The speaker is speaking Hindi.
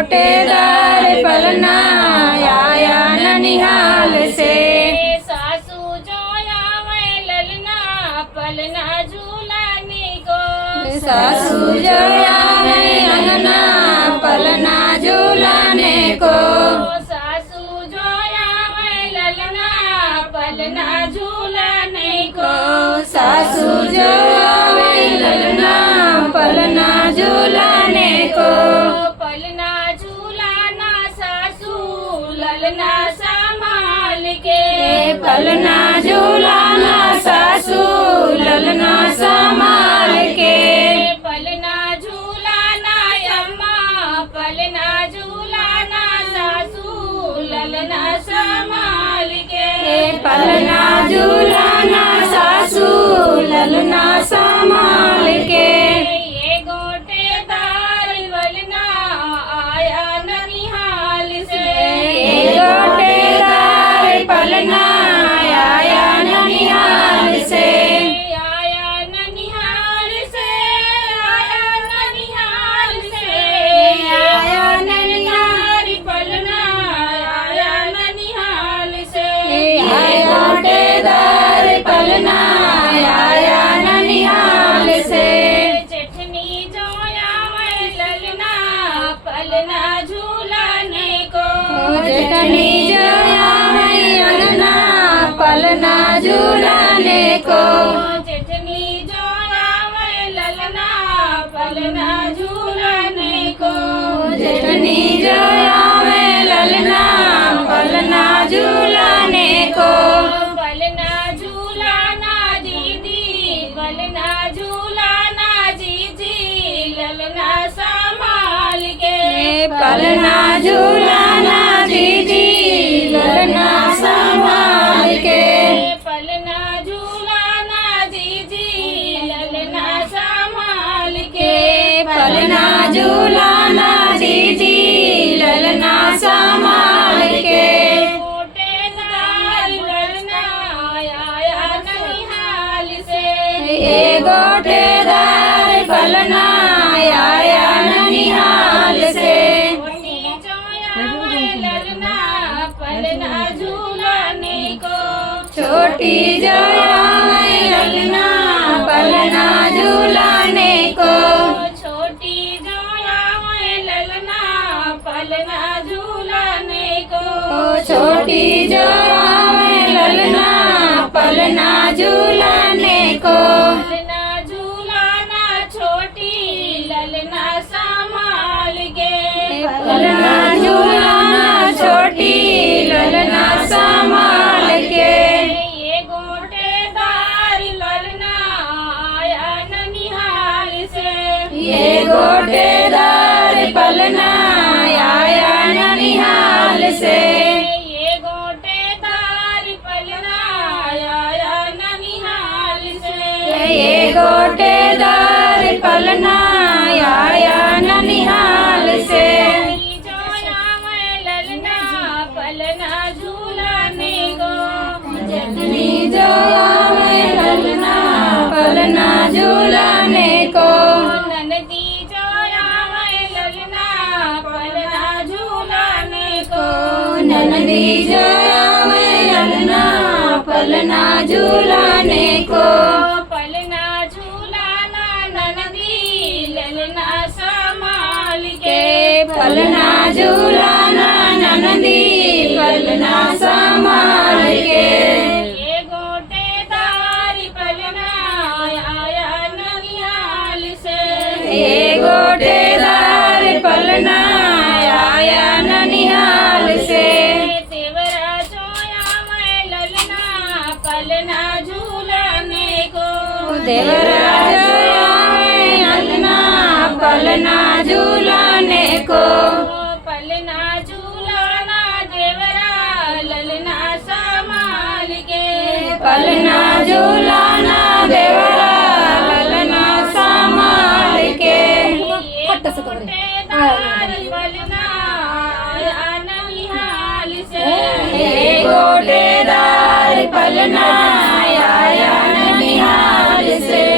गोटेदार पलना आया ननिहाल से। सासू जोया मैं ललना पलना झूलाने को। सासू जोया मैं ललना पलना झूलाने को। सासू जोया मैं ललना पलना झूलाने को। सासू जोया मैं ललना पलना झूलाने को। पलना झूलाना सासू ललना संभाल के। पलना झूलाना सासू ललना संभाल के। पलना झूलाना अम्मा पलना झूलाना सासू ललना संभाल के। पलना झूलाना सासू ललना संभाल के। ये गोटेदार वलना आया ननिहाल से। ये गोटेदार पलना आया ननिहाल से। आया ननिहाल से। आया ननिहाल से। आया ननिहाल पलना आया ननिहाल से। ये गोटेदार पलना आया ननिहाल से। चटनी जोया मैं ललना पलना झूलाने को। चटनी जोया मैं ललना पलना झूलाने को। चटनी जोया मैं ललना पलना झूलाने को। चटनी जोया मैं ललना पलना झूलाने को। पलना झूलाना दीदी पलना झूलाना जीजी ललना संभाल के। पलना झूलाना दीदी ललना संभाल के। पलना झूलाना जीजी ललना संभाल के। पलना झूलाना दीदी ललना संभाल के। गोटेदार ललना आया ननिहाल से। ये गोटेदार पलना आया ननिहाल से। छोटी जोया मैं ललना पलना झूलाने को। छोटी जोया मैं ललना पलना झूलाने को। छोटी जोया मैं ललना पलना झूलाने को। छोटी जोया मैं ललना पलना झूलाने को। पलना झूलाना छोटी ललना संभाल के। पलना झूलाना छोटी ललना संभाल के। ये गोटेदार ललना आया ननिहाल से। ये गोटेदार पलना आया ननिहाल से। ये गोटेदार पलना आया ननिहाल से। ये गोटेदार पलना आया ननिहाल से। जोया मैं ललना पलना झूलाने को। चटनी जोया मैं ललना पलना झूलाने को। ननदी जोया मैं ललना पलना झूलाने को। ननदी जोया मैं ललना पलना झूलाने को। पलना झूलाना ननदी ललना संभाल के। पलना झूलाना ननदी पलना संभाल के। ये गोटेदार पलना आया ननिहाल से। ये गोटेदार पलना आया ननिहाल से। तेवरा जोया मैं ललना पलना झूलाने को। देवरा जोया मैं ललना पलना झूलाने को। पलना झूलाना देवरा ललना संभाल के। पलना झूलाना देवरा ललना संभाल के। गोटेदार पलना आया ननिहाल से। ये गोटेदार पलना आया ननिहाल से।